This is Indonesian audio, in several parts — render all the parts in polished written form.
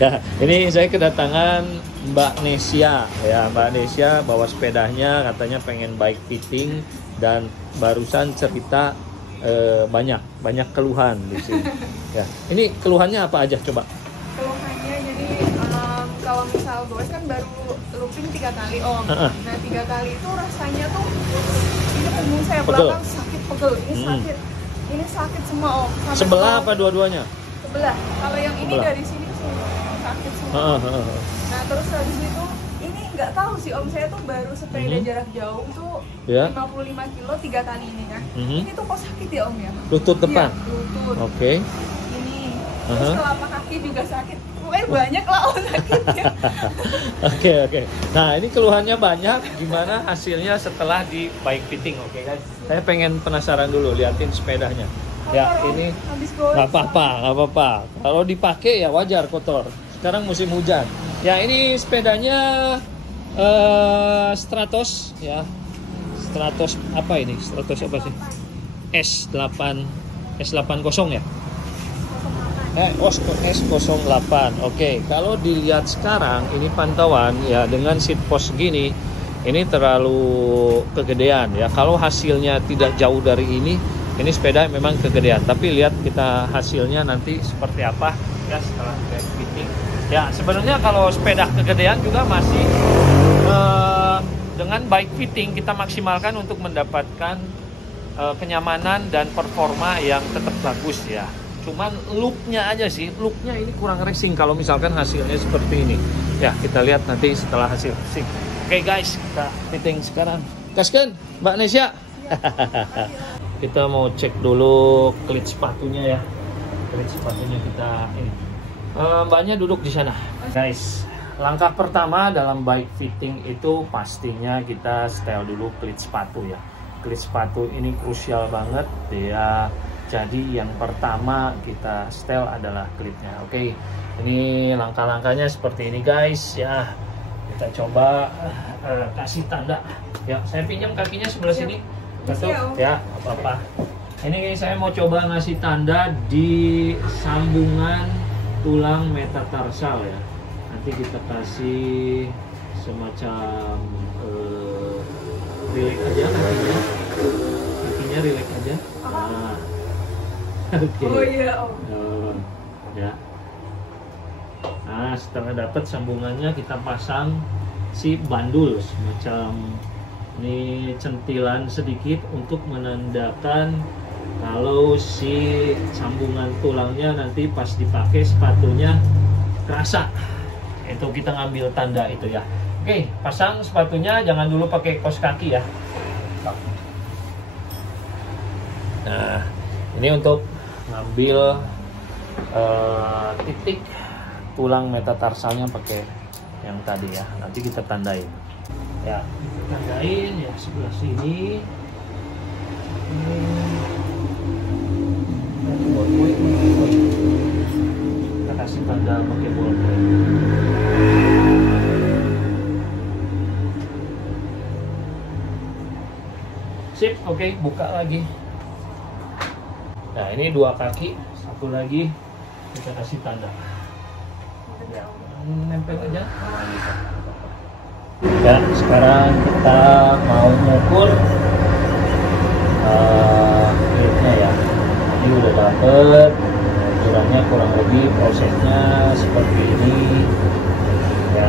Ya, ini saya kedatangan Mbak Nesia ya. Mbak Nesia bawa sepedanya, katanya pengen bike fitting dan barusan cerita banyak keluhan di sini. Ya, ini keluhannya apa aja coba? Keluhannya jadi kalau misal bos kan baru looping 3 kali om. Nah 3 kali itu rasanya tuh ini punggung saya belakang sakit pegel, ini sakit semua om. Sampai sebelah apa dua-duanya? Sebelah. Kalau yang ini sebelah. dari sini sakit semua. Nah terus habis itu ini nggak tahu sih om, saya tuh baru sepeda jarak jauh tuh 55 kilo 3 kali ini kan. Ini tuh kok sakit ya om ya? Lutut depan. Iya, lutut. Oke. Ini. Terus telapak kaki juga sakit. Pokoknya banyak lah om sakitnya. Oke. Nah ini keluhannya banyak. Gimana hasilnya setelah di bike fitting? Oke guys. Saya pengen penasaran dulu liatin sepedanya. Ya ini nggak apa-apa. Kalau dipakai ya wajar kotor. Sekarang musim hujan. Ya ini sepedanya Stratos ya. Stratos apa ini? Stratos apa sih? S80 ya? S08. Oke. Kalau dilihat sekarang ini pantauan ya dengan seat post gini, ini terlalu kegedean ya. Kalau hasilnya tidak jauh dari ini sepeda memang kegedean, tapi lihat kita hasilnya nanti seperti apa ya setelah bike fitting. Ya sebenarnya kalau sepeda kegedean juga masih dengan bike fitting kita maksimalkan untuk mendapatkan kenyamanan dan performa yang tetap bagus ya. Cuman looknya aja sih, looknya ini kurang racing kalau misalkan hasilnya seperti ini. Ya kita lihat nanti setelah hasil racing. Oke guys, kita fitting sekarang. Kaskan, Mbak Nesia. Kita mau cek dulu klit sepatunya ya. Klit sepatunya kita ini. Mbaknya duduk di sana. Guys, langkah pertama dalam bike fitting itu pastinya kita setel dulu klit sepatu ya. Klit sepatu ini krusial banget ya. Jadi yang pertama kita setel adalah klitnya. Oke. Ini langkah-langkahnya seperti ini guys ya. Kita coba kasih tanda. Ya, saya pinjam kakinya sebelah sini. Betul ya, apa-apa. Ini saya mau coba ngasih tanda di sambungan tulang metatarsal ya. Nanti kita kasih semacam relax aja kakinya relax aja. Nah, oke. Oh iya om. Ya. Nah setelah dapat sambungannya kita pasang si bandul semacam ini centilan sedikit untuk menandakan kalau si sambungan tulangnya nanti pas dipakai sepatunya kerasa. Itu kita ngambil tanda itu ya. Oke, pasang sepatunya, jangan dulu pakai kaos kaki ya. Nah, ini untuk ngambil titik tulang metatarsalnya pakai yang tadi ya. Nanti kita tandain. Ya, kita tandain ya sebelah sini. Kita kasih tanda pakai ballpoint. Sip, oke, buka lagi. Nah, ini dua kaki, satu lagi kita kasih tanda. Ya, nempel aja. Ya, sekarang kita mau mengukur klipnya ya. Ini udah dapet ukurannya, kurang lebih prosesnya seperti ini ya.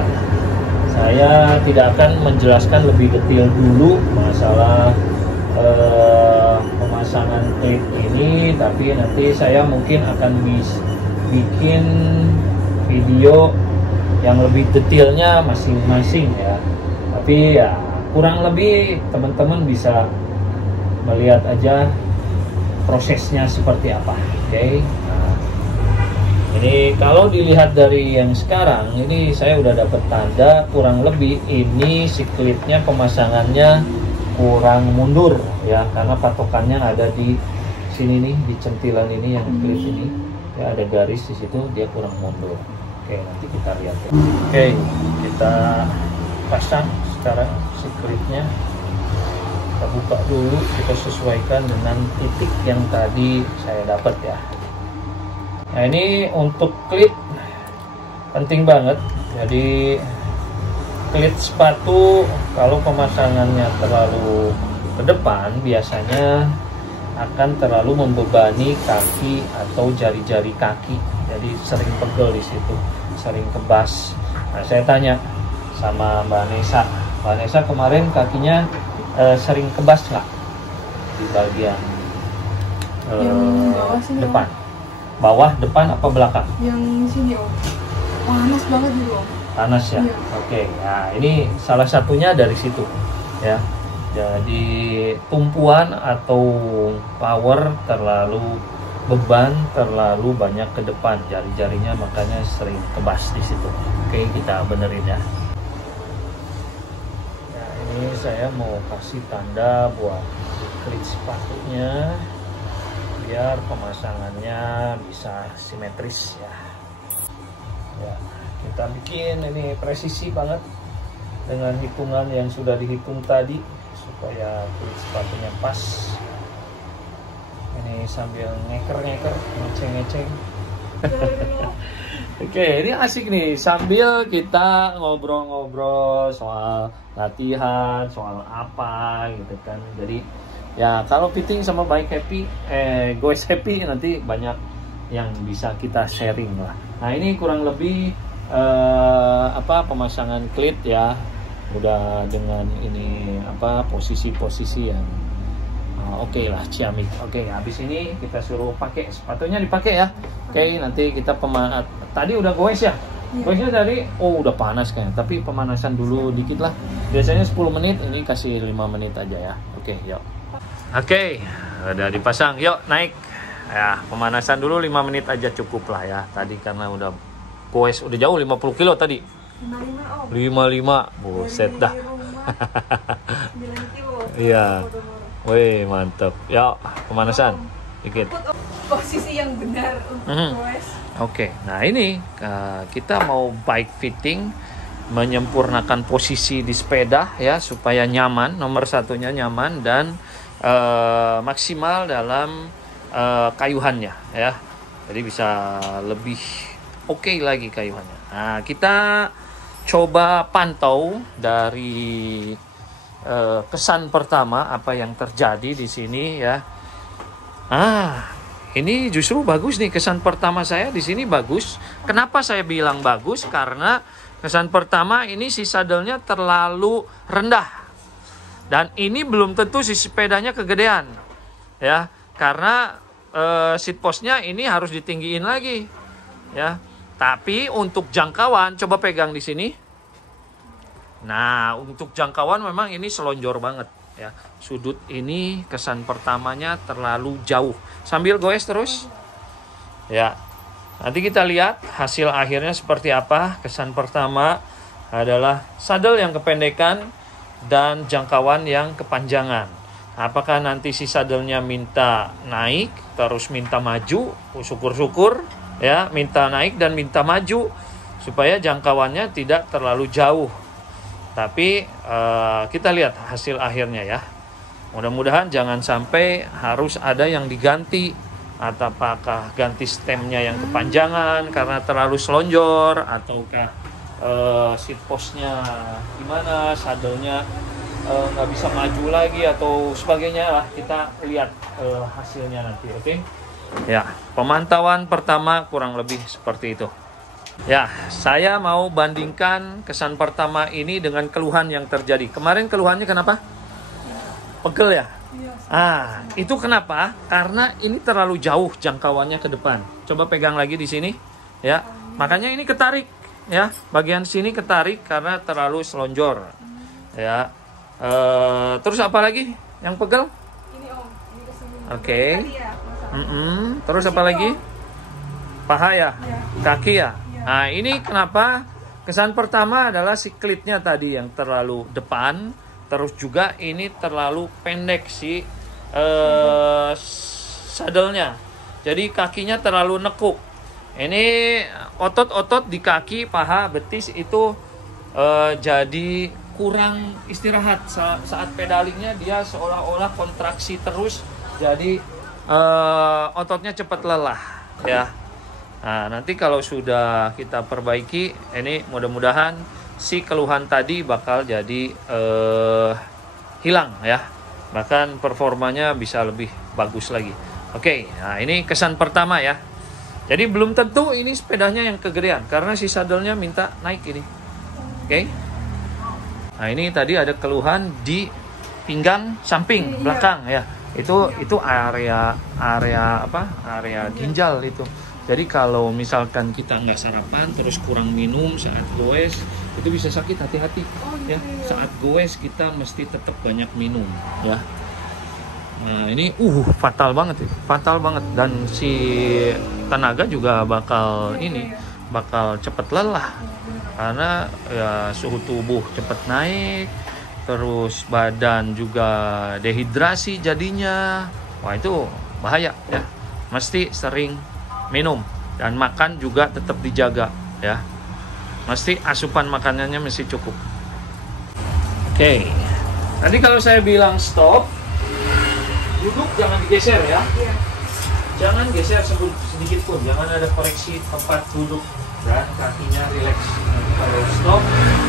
Saya tidak akan menjelaskan lebih detail dulu masalah pemasangan klip ini, tapi nanti saya mungkin akan bikin video yang lebih detailnya masing-masing ya. Tapi ya kurang lebih teman-teman bisa melihat aja prosesnya seperti apa. Oke. Nah, ini kalau dilihat dari yang sekarang ini saya udah dapat tanda kurang lebih ini si klipnya pemasangannya kurang mundur ya, karena patokannya ada di sini nih, di centilan ini yang klip ini ya, ada garis di situ, dia kurang mundur. Oke, nanti kita lihat ya. Oke, kita pasang sekarang si klipnya. Kita buka dulu, kita sesuaikan dengan titik yang tadi saya dapat ya. Nah, ini untuk klip penting banget. Jadi klit sepatu kalau pemasangannya terlalu ke depan biasanya akan terlalu membebani kaki atau jari-jari kaki, jadi sering pegel di situ, sering kebas. Nah, saya tanya sama Mbak Nesa kemarin kakinya sering kebas nggak di bagian bawah sini, depan? Bawah, depan, apa belakang? Yang sini Om, panas banget gitu Om. Panas ya? Iya. Oke, nah ini salah satunya dari situ ya. Jadi tumpuan atau power terlalu, beban terlalu banyak ke depan, jari-jarinya makanya sering kebas di situ. Oke, kita benerin ya. Nah, ini saya mau kasih tanda buat klit sepatunya biar pemasangannya bisa simetris ya. Ya, kita bikin ini presisi banget dengan hitungan yang sudah dihitung tadi supaya kulit sepatunya pas. Ini sambil ngeker-ngeker, ngeceng-ngeceng. Oke, ini asik nih sambil kita ngobrol-ngobrol soal latihan, soal apa gitu kan. Jadi ya kalau fitting sama Bike Happy, Goes Happy nanti banyak yang bisa kita sharing lah. Nah, ini kurang lebih pemasangan klit ya. Udah dengan ini posisi-posisi yang oke lah, ciamik. Oke, habis ini kita suruh pakai sepatunya, dipakai ya. Oke, nanti kita tadi udah goes ya. Goesnya tadi udah panas kayaknya, tapi pemanasan dulu dikit lah. Biasanya 10 menit, ini kasih 5 menit aja ya. Oke, yuk. Oke, udah dipasang. Yuk, naik. Ya, pemanasan dulu 5 menit aja cukup lah ya. Tadi karena udah goes udah jauh 50 kilo tadi. 55, buset dah. 9 kilo. Iya. Wih, mantap. Ya, pemanasan dikit. Posisi yang benar untuk goes. Oke, nah ini kita mau bike fitting, menyempurnakan posisi di sepeda ya supaya nyaman. Nomor satunya nyaman dan maksimal dalam kayuhannya ya. Jadi bisa lebih oke lagi kayuhannya. Nah, kita coba pantau dari kesan pertama apa yang terjadi di sini ya. Ini justru bagus nih, kesan pertama saya di sini bagus. Kenapa saya bilang bagus? Karena kesan pertama ini si sadelnya terlalu rendah. Dan ini belum tentu si sepedanya kegedean. Ya, karena seat postnya ini harus ditinggiin lagi. Ya. Tapi untuk jangkauan, coba pegang di sini. Nah, untuk jangkauan memang ini selonjor banget ya. Sudut ini kesan pertamanya terlalu jauh. Sambil goes terus. Ya. Nanti kita lihat hasil akhirnya seperti apa. Kesan pertama adalah sadel yang kependekan dan jangkauan yang kepanjangan. Apakah nanti si sadelnya minta naik terus minta maju? Syukur-syukur ya, minta naik dan minta maju supaya jangkauannya tidak terlalu jauh. Tapi kita lihat hasil akhirnya ya. Mudah-mudahan jangan sampai harus ada yang diganti, atau apakah ganti stemnya yang kepanjangan karena terlalu selonjor, ataukah seat postnya gimana, sadelnya nggak bisa maju lagi atau sebagainya lah. Kita lihat hasilnya nanti, oke? Ya, pemantauan pertama kurang lebih seperti itu. Ya, saya mau bandingkan kesan pertama ini dengan keluhan yang terjadi. Kemarin keluhannya kenapa? Pegel ya? Itu kenapa? Karena ini terlalu jauh jangkauannya ke depan. Coba pegang lagi di sini, ya. Makanya ini ketarik, ya. Bagian sini ketarik karena terlalu selonjor, ya. Terus apa lagi yang pegel? Ini Om, ini kesini. Oke. Terus apa lagi? Paha ya? Kaki ya? Nah, ini kenapa? Kesan pertama adalah si klitnya tadi yang terlalu depan, terus juga ini terlalu pendek si sadelnya. Jadi kakinya terlalu nekuk. Ini otot-otot di kaki, paha, betis itu jadi kurang istirahat saat pedalingnya, dia seolah-olah kontraksi terus, jadi ototnya cepat lelah ya. Nah, nanti kalau sudah kita perbaiki, ini mudah-mudahan si keluhan tadi bakal jadi hilang ya. Bahkan performanya bisa lebih bagus lagi. Oke, nah ini kesan pertama ya. Jadi belum tentu ini sepedanya yang kegedean karena si sadelnya minta naik ini. Oke. Nah, ini tadi ada keluhan di pinggang samping belakang ya. Itu area ginjal itu. Jadi kalau misalkan kita nggak sarapan terus kurang minum saat goes, itu bisa sakit, hati-hati ya. Saat goes kita mesti tetap banyak minum ya. Nah, ini fatal banget ya. Fatal banget, dan si tenaga juga bakal cepet lelah karena ya suhu tubuh cepet naik, terus badan juga dehidrasi jadinya. Wah, itu bahaya ya. Mesti sering minum dan makan juga tetap dijaga ya. Mesti asupan makanannya mesti cukup. Oke. Nanti kalau saya bilang stop, duduk jangan digeser ya. Jangan geser sedikit pun, jangan ada koreksi tempat duduk dan kakinya rileks. Nanti kalau stop,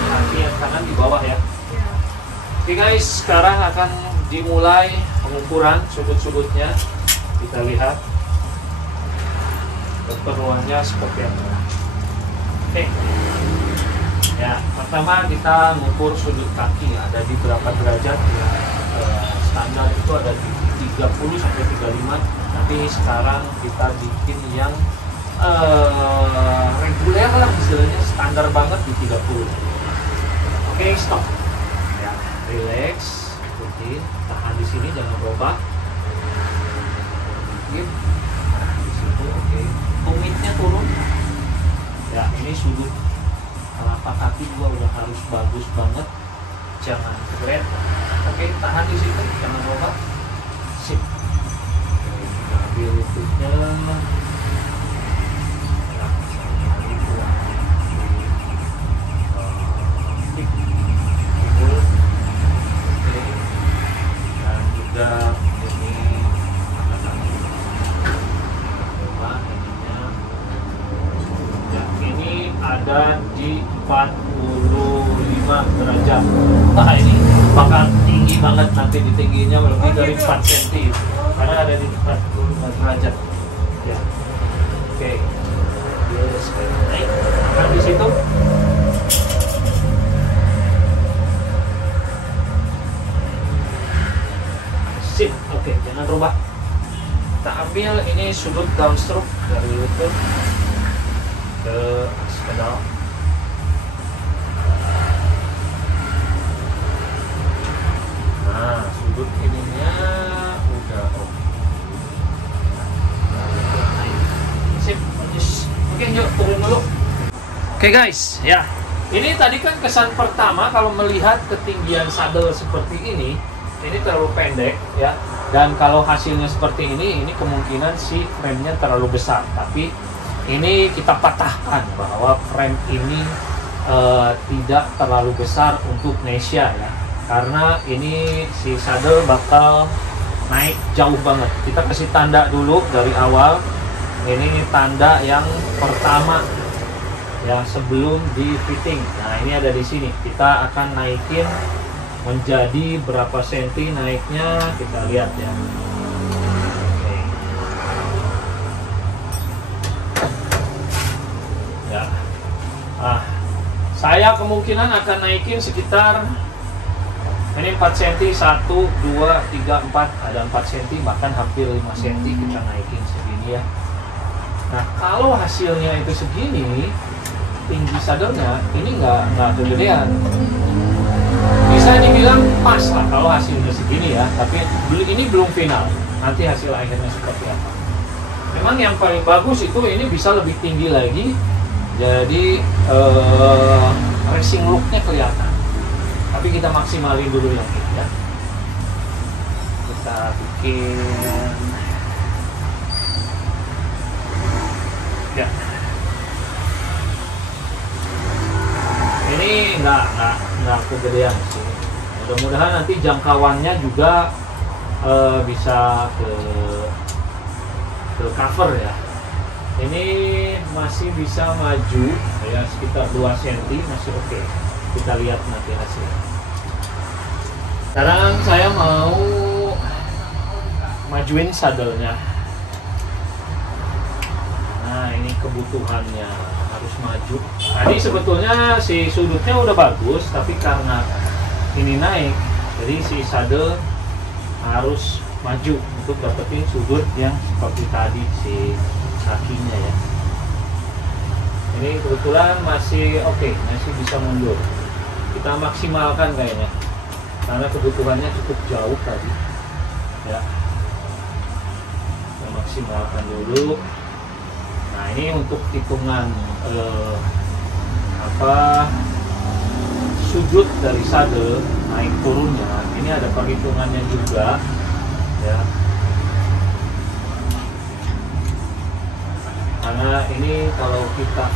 kaki yang kanan di bawah ya. Oke guys, sekarang akan dimulai pengukuran sudut-sudutnya. Kita lihat keperluannya seperti apa. Oke. Ya, pertama kita mengukur sudut kaki ada di berapa derajat ya. Standar itu ada di 30 sampai 35. Nanti sekarang kita bikin yang reguler lah, istilahnya standar banget di 30. Oke, stop. Ya, relax, ikutin, tahan di sini jangan berubah. Nah, di situ oke. Tumitnya turun. Ya, ini sudut telapak kaki juga udah harus bagus banget. Jangan keren. Oke, tahan di situ, jangan berubah. Sip. Oke, ambil lututnya. Dan juga ini ada di 45 derajat. Wah, ini bakal tinggi banget nanti, di tingginya lebih dari 4 cm karena ada di 45 derajat ya. Oke. Yes, naik. Akan di situ. Sip. Oke, jangan rubah. Kita ambil ini sudut downstroke dari lutut ke pedal. Nah, sudut ininya udah oke. Sip, bagus. Oke, yuk turun dulu. Oke guys, ya. Ini tadi kan kesan pertama kalau melihat ketinggian sadel seperti ini terlalu pendek ya. Dan kalau hasilnya seperti ini kemungkinan si frame-nya terlalu besar. Tapi ini kita patahkan bahwa frame ini tidak terlalu besar untuk Nesya ya, karena ini si saddle bakal naik jauh banget. Kita kasih tanda dulu dari awal. Ini tanda yang pertama ya, sebelum di fitting. Nah, ini ada di sini. Kita akan naikin menjadi berapa senti naiknya, kita lihat ya. Saya kemungkinan akan naikin sekitar ini 4 cm, 1, 2, 3, 4, ada 4 cm, bahkan hampir 5 cm kita naikin segini ya. Nah, kalau hasilnya itu segini, tinggi sadelnya ini nggak kegedean. Bisa dibilang pas lah kalau hasilnya segini ya, tapi ini belum final. Nanti hasil akhirnya seperti apa. Memang yang paling bagus itu ini bisa lebih tinggi lagi. Jadi racing look-nya kelihatan. Tapi kita maksimalin dulu yang ini ya. Kita bikin ya. Ini nggak kegedean sih. Mudah-mudahan nanti jangkauannya juga bisa ke cover ya. Ini masih bisa maju ya, sekitar 2 cm masih oke. Kita lihat nanti hasilnya. Sekarang saya mau majuin sadelnya. Nah, ini kebutuhannya harus maju. Tadi sebetulnya si sudutnya udah bagus, tapi karena ini naik, jadi si sadel harus maju untuk dapetin sudut yang seperti tadi si kakinya ya. Ini kebetulan masih oke, masih bisa mundur. Kita maksimalkan kayaknya, karena kebutuhannya cukup jauh tadi ya. Kita maksimalkan dulu. Nah, ini untuk hitungan sudut dari sadel naik turunnya. Ini ada perhitungannya juga ya. Karena ini kalau kita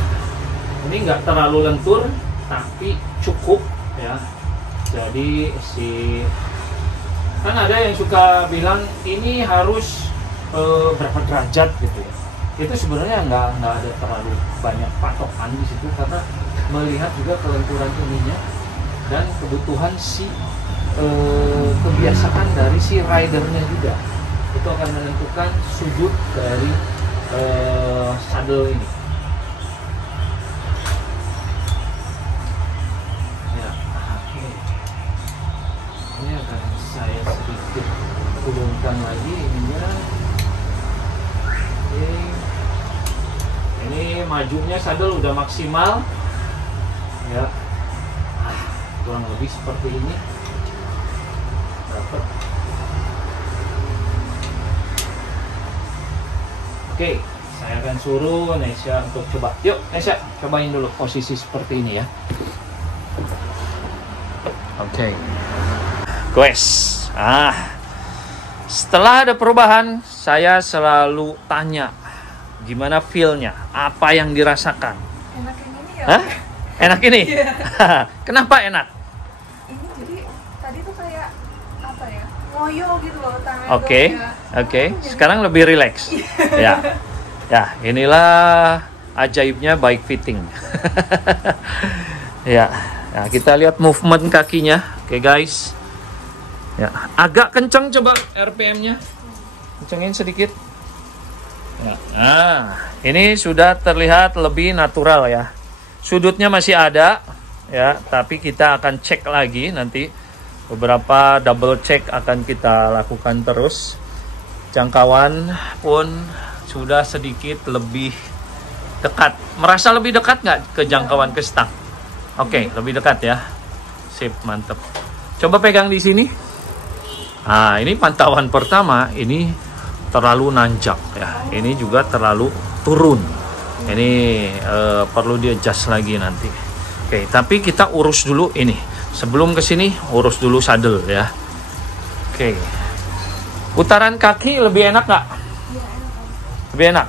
ini nggak terlalu lentur tapi cukup ya. Jadi kan ada yang suka bilang ini harus berapa derajat gitu ya. Itu sebenarnya nggak ada terlalu banyak patokan di situ, karena melihat juga kelenturan ininya dan kebutuhan si kebiasaan dari si ridernya juga. Itu akan menentukan sudut dari sadel ini. Ya, oke. Ini akan saya sedikit turunkan lagi ininya. Oke. Ini majunya sadel udah maksimal. Ya. Kurang lebih seperti ini. Dapat. Oke, saya akan suruh Nesya untuk coba. Yuk, Nesya, cobain dulu posisi seperti ini ya. Oke. Guys, setelah ada perubahan, saya selalu tanya gimana feel-nya, apa yang dirasakan. Enak yang ini ya? Hah? Enak ini? Iya. Kenapa enak? Ini jadi tadi tuh kayak apa ya? Ngoyo gitu loh tangan. Oke. Sekarang lebih rileks. Ya. Ya, inilah ajaibnya bike fitting. Ya. Nah, kita lihat movement kakinya. Oke, guys. Ya, agak kenceng coba RPM-nya. Kencengin sedikit. Ya. Nah, ini sudah terlihat lebih natural ya. Sudutnya masih ada ya, tapi kita akan cek lagi nanti. Beberapa double check akan kita lakukan terus. Jangkauan pun sudah sedikit lebih dekat. Merasa lebih dekat nggak ke jangkauan ke stang? Oke, lebih dekat ya. Sip, mantep. Coba pegang di sini. Nah, ini pantauan pertama. Ini terlalu nanjak ya. Ini juga terlalu turun. Ini perlu di-adjust lagi nanti. Oke, tapi kita urus dulu ini. Sebelum ke sini, urus dulu sadel ya. Oke. Putaran kaki lebih enak nggak? Lebih enak.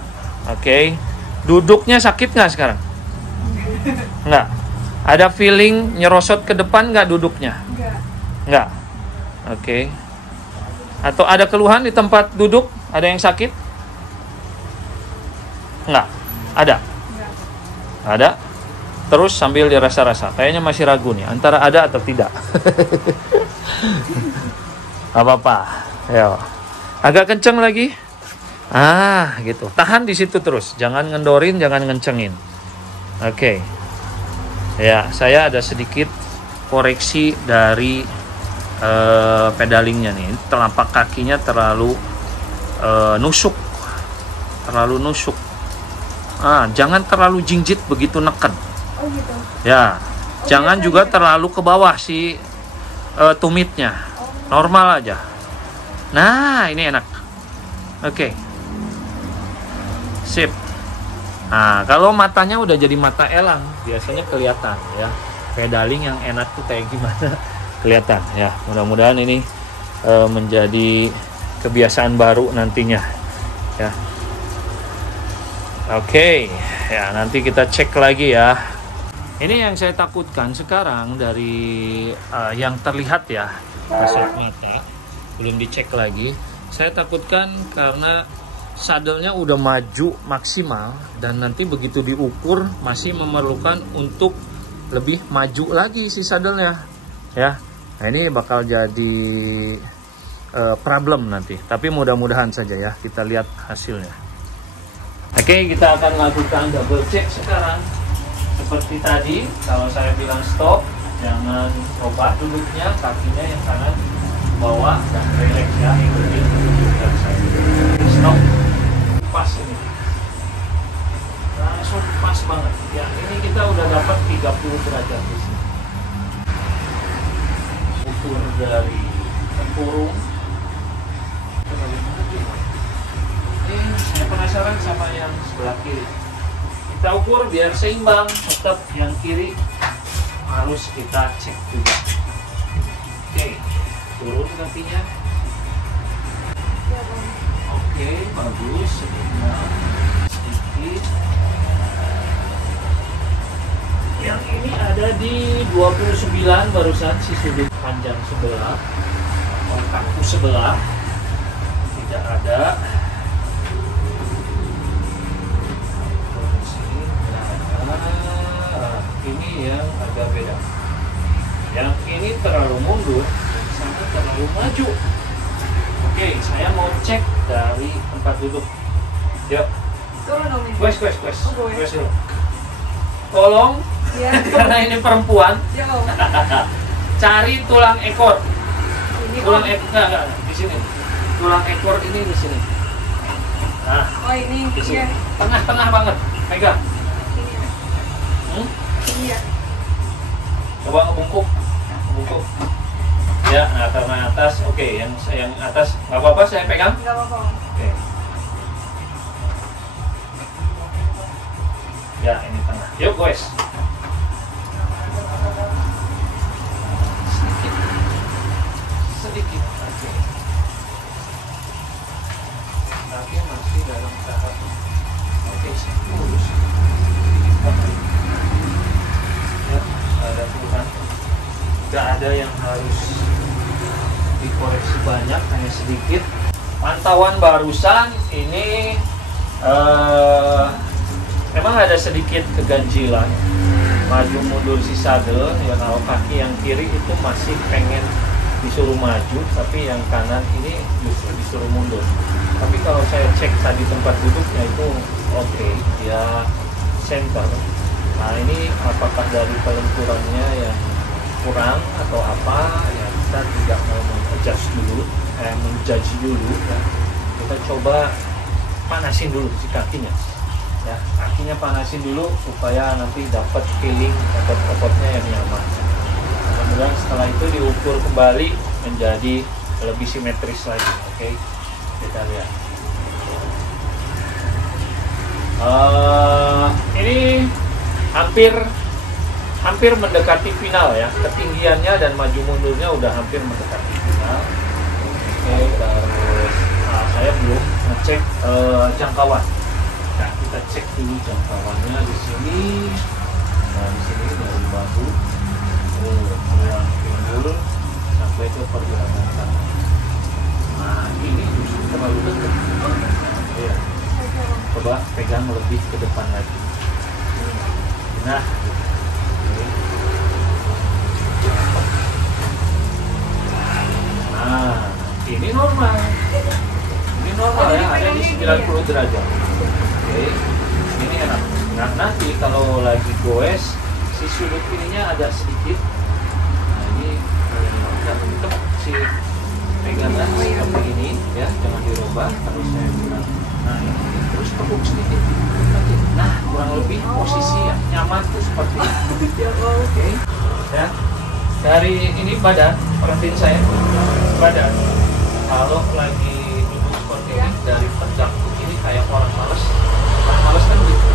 Oke. Duduknya sakit nggak sekarang? Nggak. Ada feeling nyerosot ke depan nggak duduknya? Nggak. Oke. Atau ada keluhan di tempat duduk? Ada yang sakit? Nggak. Ada? Ada? Terus sambil dirasa-rasa. Kayaknya masih ragu nih, antara ada atau tidak. Apa-apa. Ya. Agak kenceng lagi. Gitu. Tahan di situ terus. Jangan ngendorin, jangan ngencengin. Oke. Ya, saya ada sedikit koreksi dari pedalingnya nih. Telapak kakinya terlalu nusuk. Terlalu nusuk. Jangan terlalu jinjit begitu neken. Oh gitu. Ya, jangan juga terlalu ke bawah si tumitnya. Normal aja. Nah, ini enak. Oke. Sip. Nah, kalau matanya udah jadi mata elang, biasanya kelihatan ya. Pedaling yang enak tuh kayak gimana kelihatan ya. Mudah-mudahan ini menjadi kebiasaan baru nantinya ya. Oke, ya nanti kita cek lagi ya. Ini yang saya takutkan sekarang dari yang terlihat ya, kasat mata belum dicek lagi. Saya takutkan karena sadelnya udah maju maksimal, dan nanti begitu diukur masih memerlukan untuk lebih maju lagi si sadelnya ya. Nah ini bakal jadi problem nanti, tapi mudah-mudahan saja ya, kita lihat hasilnya. Oke, kita akan lakukan double check sekarang. Seperti tadi, kalau saya bilang stop, jangan coba duduknya, kakinya yang kanan bawah dan relax ya, ikutin duduknya saya. Stop, pas ini, langsung pas banget. Ya, ini kita udah dapat 30 derajat di sini. Ukur dari tempurung. Saya penasaran sama yang sebelah kiri. Kita ukur biar seimbang, tetap yang kiri harus kita cek juga. Oke, turun kakinya. Oke, bagus. Sedikit. Yang ini ada di 29 barusan, si sudut panjang sebelah, kaku sebelah tidak ada. Ini yang agak beda. Yang ini terlalu mundur, yang sana terlalu maju. Oke, saya mau cek dari tempat duduk. Yuk. Turun dong ini. Wes dulu. Tolong, Ya. karena ini perempuan, Jauh. cari tulang ekor. Ini Tulang ekor enggak, di sini. Tulang ekor ini di sini. Nah, Oh ini. di sini. Iya. Tengah-tengah banget. Pegang. Ini ya. Ini ya. Coba ngebungkuk. Ya, nah, karena atas, oke, yang atas nggak apa-apa saya pegang. Enggak apa-apa. Oke. Ya, ini tengah. Yuk, guys. Sedikit. Oke. Tapi masih dalam tahap. Oke, lurus. Ya, ada Tuhan. Tidak ada yang harus dikoreksi banyak, hanya sedikit. Pantauan barusan ini memang ada sedikit keganjilan, maju mundur si sadel ya. Kalau kaki yang kiri itu masih pengen disuruh maju, tapi yang kanan ini justru disuruh mundur. Tapi kalau saya cek tadi tempat duduknya itu oke, dia center. Nah ini apakah dari pelenturannya yang kurang atau apa ya, kita tidak mau menjudge dulu ya. Kita coba panasin dulu si kakinya ya, kakinya panasin dulu supaya nanti dapat feeling otot-ototnya yang nyaman. Kemudian setelah itu diukur kembali menjadi lebih simetris lagi. Oke, kita lihat. Ini hampir mendekati final ya, ketinggiannya dan maju mundurnya udah hampir mendekati final. Oke, terus saya belum ngecek jangkauan. Nah, kita cek dulu jangkauannya di sini. Nah, di sini dari bahu, tulang pinggul sampai ke pergelangan tangan. Nah, ini justru terlalu dekat. Ya. Coba pegang lebih ke depan lagi. Nah, nah, ini normal. Ini normal ya, ada di 90 derajat. Oke, ini enak. Nah, nanti kalau lagi goes, si sudut ininya ada sedikit. Nah, ini kita bentuk si pegangan seperti ini ya, jangan dirubah. Terus saya bilang, nah ini terus tekuk sedikit. Nah, kurang lebih posisi yang nyaman itu seperti ini. Oke, ya. Dari ini badan, perhatiin saya, badan. Kalau lagi duduk seperti ini, dari tegak ini kayak orang males. Orang males kan gitu.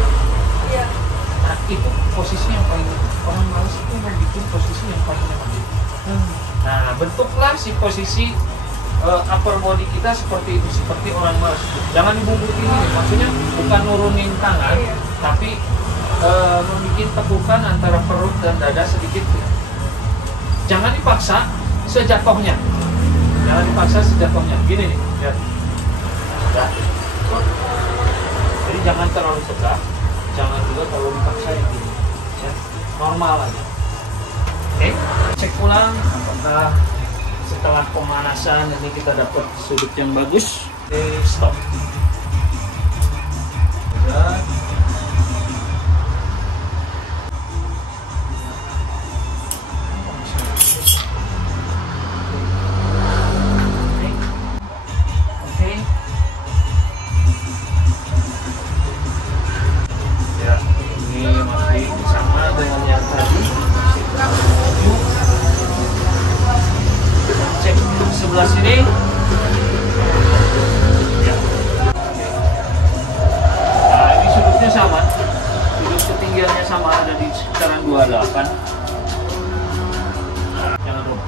Iya. Nah, itu posisi yang paling, orang males itu membuat posisi yang paling nyaman. Nah, bentuklah si posisi upper body kita seperti itu, seperti orang males. Jangan dibungkuk ini, maksudnya bukan nurunin tangan, tapi membuat tekukan antara perut dan dada sedikit. Jangan dipaksa sejatuhnya. Jangan dipaksa sejatuhnya. Gini nih, lihat. Nah, Jadi jangan terlalu tegak, jangan juga terlalu dipaksa gini. Ya, normal aja. Oke, cek ulang apakah setelah pemanasan ini kita dapat sudut yang bagus. Oke, stop. Ya. Sebelah sini ya. Nah, ini sudutnya sama, sudut ketinggiannya sama, ada di sekitaran 28. Jangan lupa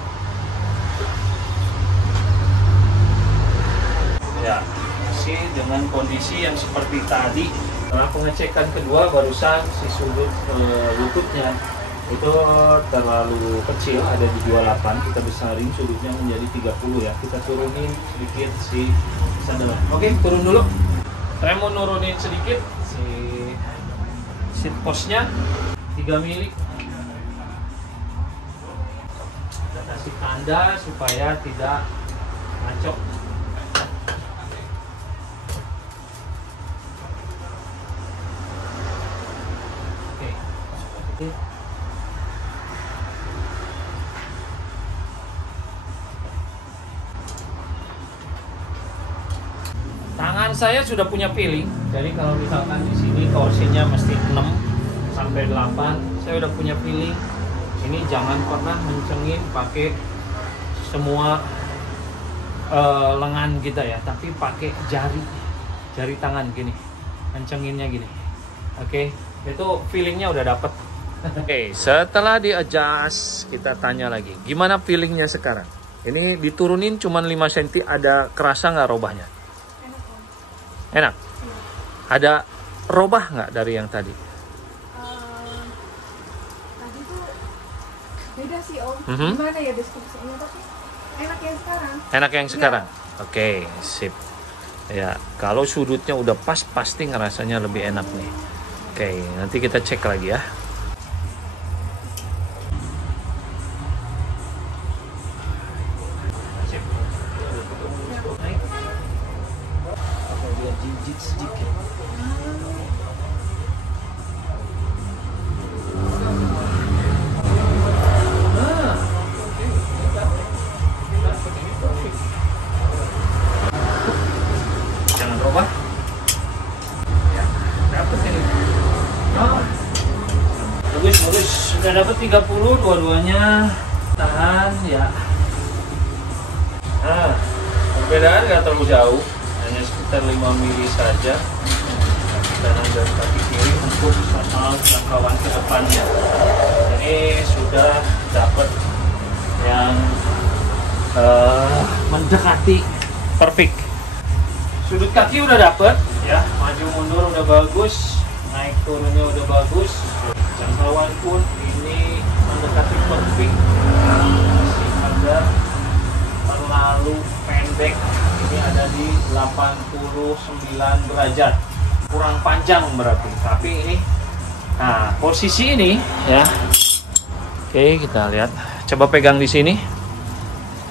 ya, masih dengan kondisi yang seperti tadi. Setelah pengecekan kedua barusan si sudut lututnya itu terlalu kecil, ada di 28, kita besarin sudutnya menjadi 30 ya, kita turunin sedikit si sandalan. Oke, turun dulu. Saya mau nurunin sedikit si seat postnya 3 mili. Kita kasih tanda supaya tidak ngaco. Oke. Tangan saya sudah punya feeling, jadi kalau misalkan di sini torsinya mesti 6 sampai 8, saya udah punya feeling. Ini jangan pernah mencengin pakai semua lengan kita ya, tapi pakai jari tangan gini, mencenginnya gini. Oke, itu feelingnya udah dapet. Oke, setelah di adjust kita tanya lagi, gimana feelingnya sekarang? Ini diturunin cuman 5 cm, ada kerasa nggak robahnya? Enak? Ada robah nggak dari yang tadi? Tadi tuh beda sih Om. Gimana ya deskripsinya, tapi enak yang sekarang. Enak yang sekarang? Ya. Oke, sip. Ya, kalau sudutnya udah pas, pasti ngerasanya lebih enak nih. Oke, nanti kita cek lagi ya. Jijik sedikit. Jangan robah. Ya, dapat ini. Bagus. Sudah dapat 30 dua-duanya. Tahan ya. Nah, perbedaan nggak terlalu jauh. Hanya sekitar 5 mili saja kanan dan kaki kiri untuk soal jangkauan ke depannya. Ini sudah dapat yang mendekati perfect. Sudut kaki udah dapat ya, maju mundur udah bagus, naik turunnya udah bagus, jangkauan pun ini mendekati perfect. Masih ada terlalu pendek, ini ada di 89 derajat, kurang panjang berarti, tapi ini nah posisi ini ya. Oke, kita lihat, coba pegang di sini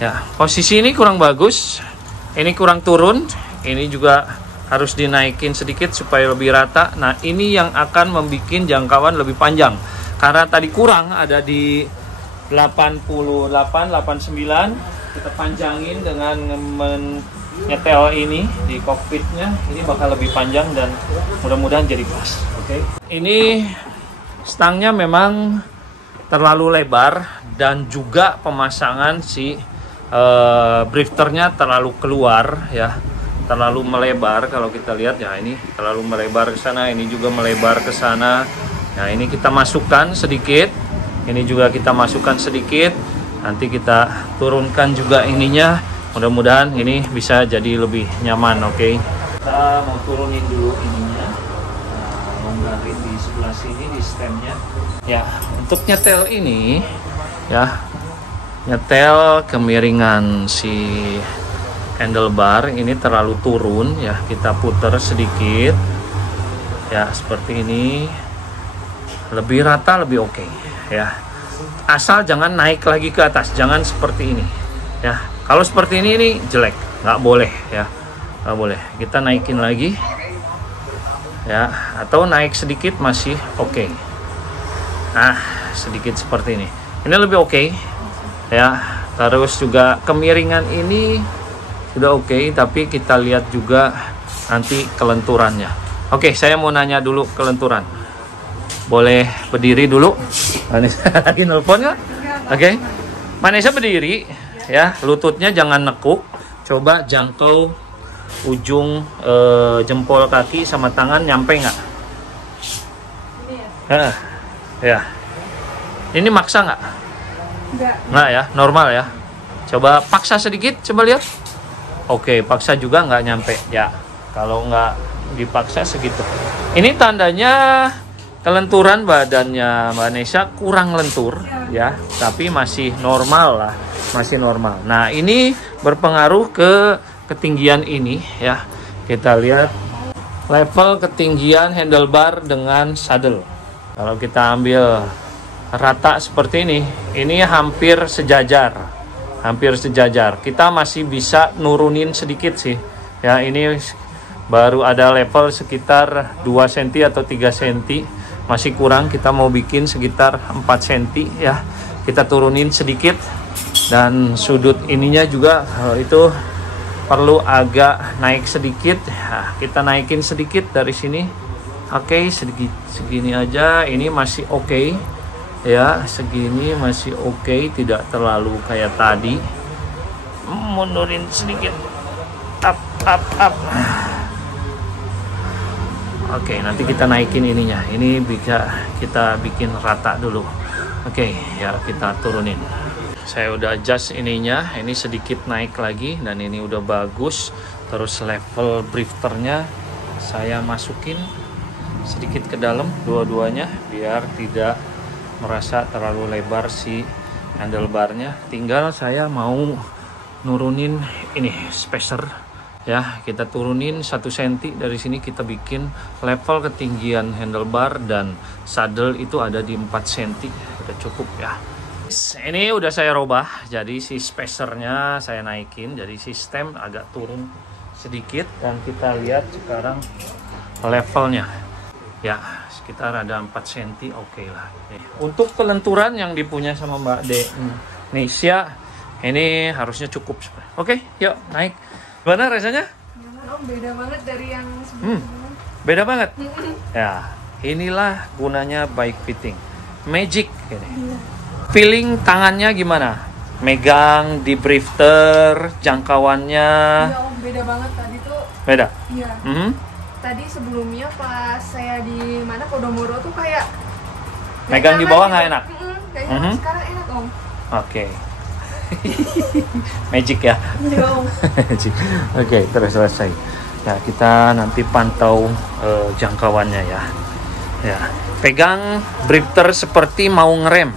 ya, posisi ini kurang bagus, ini kurang turun, ini juga harus dinaikin sedikit supaya lebih rata. Nah, ini yang akan membuat jangkauan lebih panjang, karena tadi kurang ada di 88, 89. Kita panjangin dengan nyetel ini di kokpitnya, ini bakal lebih panjang dan mudah-mudahan jadi pas. Oke. Ini stangnya memang terlalu lebar dan juga pemasangan si drifternya terlalu keluar ya, terlalu melebar. Kalau kita lihat ya, ini terlalu melebar ke sana, ini juga melebar ke sana. Nah, ini kita masukkan sedikit, ini juga kita masukkan sedikit. Nanti kita turunkan juga ininya, mudah-mudahan ini bisa jadi lebih nyaman. Oke. Kita mau turunin dulu ininya, longgarin di sebelah sini di stemnya ya. Untuk nyetel ini ya, nyetel kemiringan si handlebar ini terlalu turun ya, kita putar sedikit ya, seperti ini. Lebih rata lebih oke ya. Asal jangan naik lagi ke atas, jangan seperti ini ya. Kalau seperti ini jelek, nggak boleh ya, nggak boleh. Kita naikin lagi ya, atau naik sedikit masih oke. Nah, sedikit seperti ini lebih oke ya. Terus juga kemiringan ini sudah oke, tapi kita lihat juga nanti kelenturannya. Oke, saya mau nanya dulu kelenturan. Boleh berdiri dulu? Vanessa lagi nelpon nggak? Oke, Vanessa berdiri ya, lututnya jangan nekuk. Coba jangkau ujung jempol kaki sama tangan, nyampe nggak? Ya. Ini maksa nggak? Nggak ya, normal ya. Coba paksa sedikit, coba lihat. Oke, paksa juga nggak nyampe ya. Kalau nggak dipaksa segitu. Ini tandanya kelenturan badannya Vanessa kurang lentur ya, tapi masih normal lah, masih normal. Nah, ini berpengaruh ke ketinggian ini ya. Kita lihat level ketinggian handlebar dengan saddle. Kalau kita ambil rata seperti ini hampir sejajar. Hampir sejajar. Kita masih bisa nurunin sedikit sih. Ya, ini baru ada level sekitar 2 cm atau 3 cm. Masih kurang, kita mau bikin sekitar 4 cm ya. Kita turunin sedikit, dan sudut ininya juga itu perlu agak naik sedikit. Nah, kita naikin sedikit dari sini. Oke, sedikit segini aja. Ini masih oke ya, segini masih oke, tidak terlalu kayak tadi. Mundurin sedikit, up. Oke, nanti kita naikin ininya. Ini bisa kita bikin rata dulu. Oke, ya kita turunin. Saya udah adjust ininya. Ini sedikit naik lagi, dan ini udah bagus. Terus level drifternya saya masukin sedikit ke dalam dua-duanya, biar tidak merasa terlalu lebar si handlebarnya. Tinggal saya mau nurunin ini spacer. Ya, kita turunin 1 cm dari sini, kita bikin level ketinggian handlebar dan saddle itu ada di 4 cm. Udah cukup ya. Ini udah saya robah, jadi si spacernya saya naikin, jadi si stem agak turun sedikit, dan kita lihat sekarang levelnya. Ya, sekitar ada 4 cm, oke lah. Untuk kelenturan yang dipunya sama Mbak Nesya, ini harusnya cukup. Oke, yuk naik. Gimana rasanya? Beda banget dari yang sebelumnya. Beda banget. Ya, inilah gunanya bike fitting. Magic ini. Feeling tangannya gimana? Megang di drifter, jangkauannya. Ya, beda banget tadi tuh. Beda. Iya. Tadi sebelumnya pas saya di mana Kodomoro tuh kayak megang di bawah nggak enak. Kayaknya sekarang enak, Om. Oke. Magic ya. Magic. Oke, terus selesai. Ya, kita nanti pantau jangkauannya ya. Ya, pegang drifter seperti mau ngerem.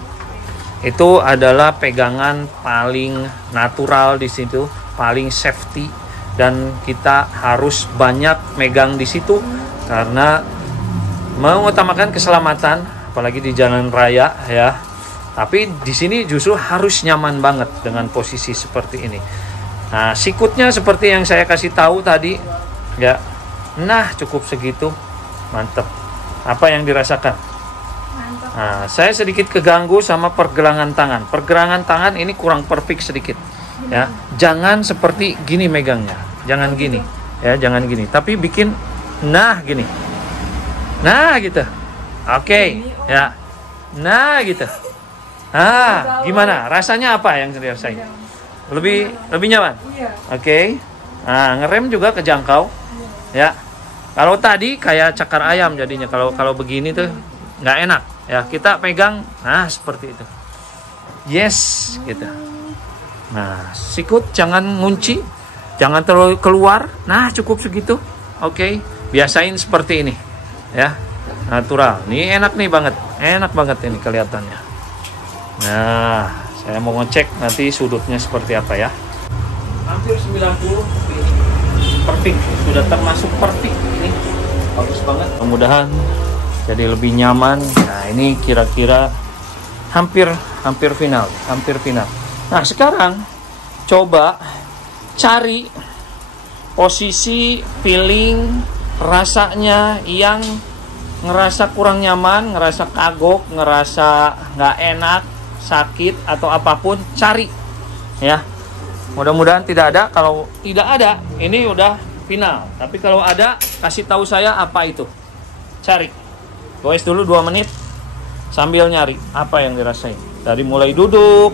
Itu adalah pegangan paling natural di situ, paling safety, dan kita harus banyak megang di situ karena mengutamakan keselamatan, apalagi di jalan raya ya. Tapi di sini justru harus nyaman banget dengan posisi seperti ini. Nah, sikutnya seperti yang saya kasih tahu tadi, ya. Nah, cukup segitu, mantep. Apa yang dirasakan? Mantap. Nah, saya sedikit keganggu sama pergelangan tangan. Pergelangan tangan ini kurang perfect sedikit, ya. Jangan seperti gini megangnya, jangan gini, ya, jangan gini. Tapi bikin, nah gini, nah gitu. Oke, ya, nah gitu. Ah, gimana? Rasanya apa yang dirasain? Lebih nyaman? Iya. Oke. Nah, ngerem juga kejangkau. Ya. Kalau tadi kayak cakar ayam jadinya. Kalau begini tuh nggak enak. Ya, kita pegang, nah seperti itu. Yes, gitu. Nah, sikut jangan ngunci, jangan terlalu keluar. Nah, cukup segitu. Oke. Biasain seperti ini. Ya. Natural. Ini enak nih banget. Enak banget ini kelihatannya. Nah, saya mau ngecek nanti sudutnya seperti apa ya. hampir 90 ini perfect, sudah termasuk perfect ini, bagus banget. Mudah-mudahan jadi lebih nyaman. Nah ini kira-kira hampir final. Nah sekarang coba cari posisi feeling rasanya yang ngerasa kurang nyaman, ngerasa kagok, ngerasa nggak enak, sakit atau apapun, cari ya. Mudah-mudahan tidak ada. Kalau tidak ada, ini udah final. Tapi kalau ada, kasih tahu saya apa itu. Cari. Goes dulu 2 menit sambil nyari apa yang dirasain. Dari mulai duduk,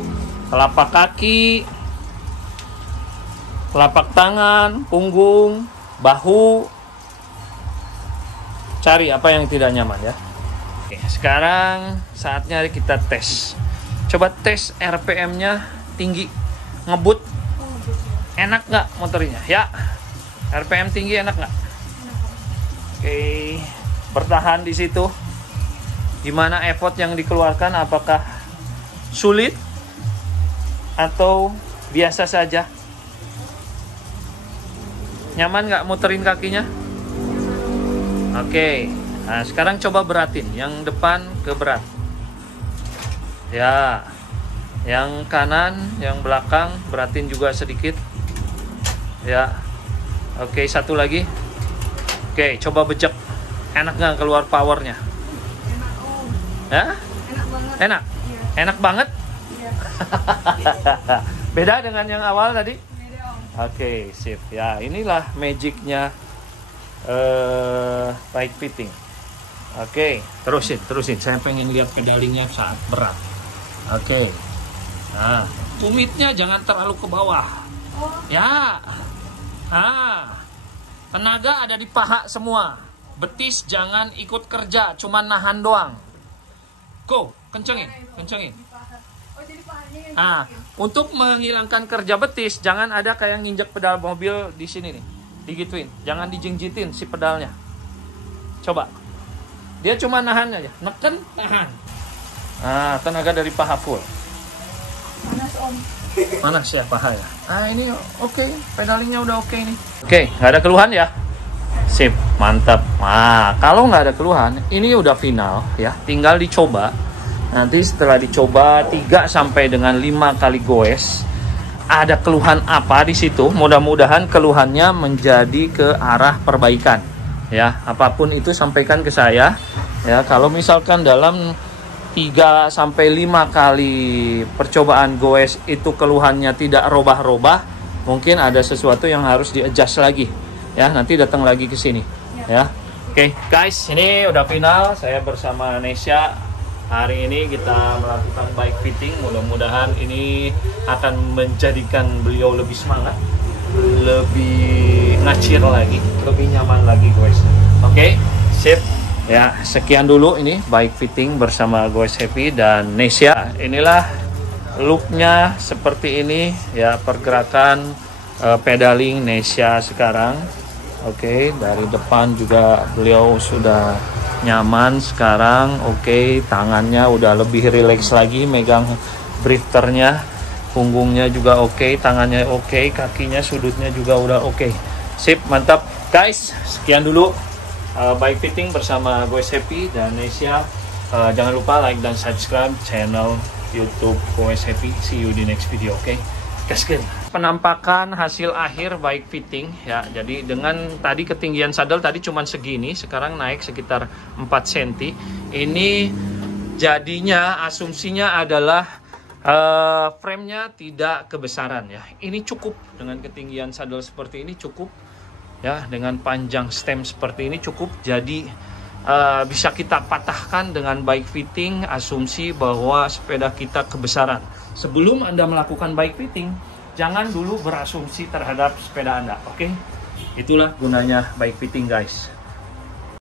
telapak kaki, telapak tangan, punggung, bahu. Cari apa yang tidak nyaman ya. Oke, sekarang saatnya kita tes. Coba tes RPM-nya tinggi, ngebut. Enak nggak motornya? Ya, RPM tinggi enak nggak? Oke, bertahan di situ. Gimana effort yang dikeluarkan? Apakah sulit atau biasa saja? Nyaman nggak muterin kakinya? Oke, nah sekarang coba beratin. Yang depan ke berat. Ya, yang kanan, yang belakang beratin juga sedikit. Ya, oke, satu lagi. Oke, coba bejek. Enak nggak keluar powernya? Enak om. Ya? Enak banget. Enak? Iya. Enak banget? Iya. Beda dengan yang awal tadi? Beda om. Oke, sip. Ya, inilah magicnya bike fitting. Oke, terusin. Saya pengen lihat pedalingnya saat berat. Oke. Nah, tumitnya jangan terlalu ke bawah. Oh. Ya. Tenaga ada di paha semua. Betis jangan ikut kerja, cuma nahan doang. Go, kencengin. Di paha. Oh, jadi pahanya yang Untuk menghilangkan kerja betis, jangan ada kayak nginjek pedal mobil di sini nih. Digituin, jangan dijingjitin si pedalnya. Coba. Dia cuma nahan aja, neken, tahan. Tenaga dari paha full. panas om. Panas ya paha ya. Ini oke, pedalingnya udah oke nih. Oke, nggak ada keluhan ya? Sip, mantap. Kalau nggak ada keluhan, ini udah final ya. Tinggal dicoba. Nanti setelah dicoba 3 sampai dengan 5 kali goes, ada keluhan apa di situ? Mudah-mudahan keluhannya menjadi ke arah perbaikan. Ya, apapun itu sampaikan ke saya. Ya, kalau misalkan dalam 3 sampai 5 kali percobaan goes itu keluhannya tidak robah-robah, mungkin ada sesuatu yang harus di-adjust lagi. Ya, nanti datang lagi ke sini. Ya. Oke, guys, ini udah final. Saya bersama Nesya. Hari ini kita melakukan bike fitting. Mudah-mudahan ini akan menjadikan beliau lebih semangat, lebih ngacir lagi, lebih nyaman lagi, guys. Oke, sip. Ya, sekian dulu ini bike fitting bersama Goes Happy dan Nesya. Inilah looknya seperti ini ya, pergerakan pedaling Nesya sekarang. Oke, dari depan juga beliau sudah nyaman sekarang. Oke, tangannya udah lebih rileks lagi megang drifternya. Punggungnya juga oke, tangannya oke, kakinya sudutnya juga udah oke. Sip, mantap. Guys, sekian dulu bike fitting bersama Goes Happy dan Nesya. Jangan lupa like dan subscribe channel YouTube Goes Happy. See you di next video, oke? Gaskeun. Penampakan hasil akhir bike fitting ya. Jadi dengan tadi ketinggian sadel tadi cuman segini, sekarang naik sekitar 4 cm. Ini jadinya asumsinya adalah frame-nya tidak kebesaran ya. Ini cukup dengan ketinggian sadel seperti ini, cukup ya, dengan panjang stem seperti ini cukup. Jadi bisa kita patahkan dengan bike fitting asumsi bahwa sepeda kita kebesaran. Sebelum Anda melakukan bike fitting, jangan dulu berasumsi terhadap sepeda Anda, oke? Itulah gunanya bike fitting, guys.